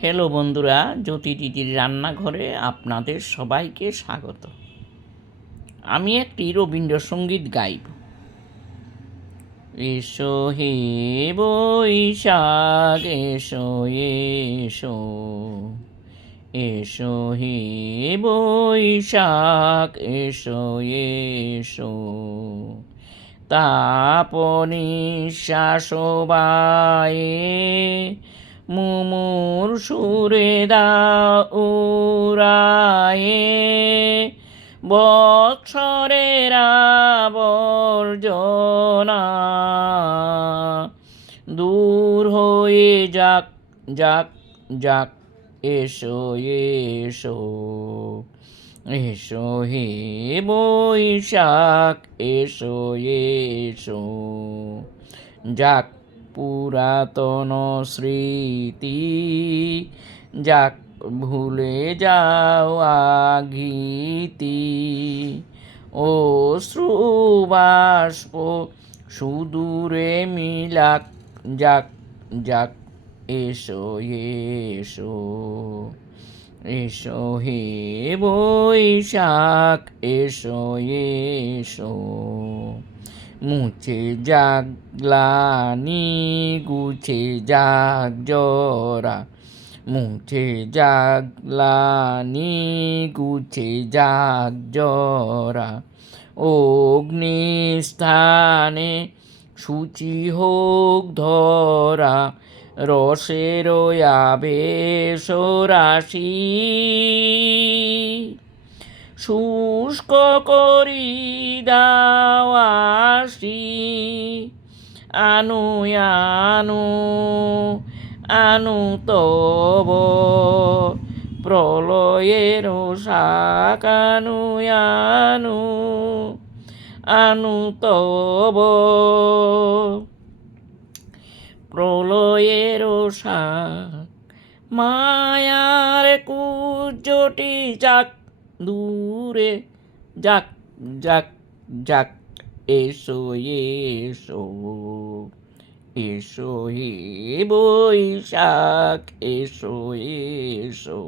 Hello বন্ধুরা, জ্যোতি দিদির রান্নাঘরে আপনাদের সবাইকে স্বাগত। আমি একটি রবীন্দ্রসঙ্গীত গাইব। এসো হে বৈশাখ এসো এসো, এসো হে বৈশাখ এসো এসো, তাপনি শাসবায়ে মুমুর সুরে উড়ায়ে, বৎসরের আবর্জনা দূর হয়ে যাক যাক যাক। এসো এসো, এসো হে বৈশাখ এসো এসো, যাক পুরাতন স্মৃতি, যাক ভুলে যাও আগীতি, অশ্রুবাষ্প সুদূরে মিলাক যাক যাক। এসো এসো, এসো হে বৈশাখ এসো এসো, মুছে যাক গ্লানি গুছে যাক জরা, মুছে যাক গ্লানি গুছে যাক জরা, অগ্নিস্থানে সূচি হোক ধরা, রসের আবেশ রাশি শুষ্ক করি দাও আসি, আনু আনু আনু তব প্রলয়ের শাক, আনু আনু আনু তব প্রলয়ের শাক, মায়ার কুজটি যাক দূরে যাক যাক যাক। এসো এসো, এসো হে বৈশাখ এসো এসো।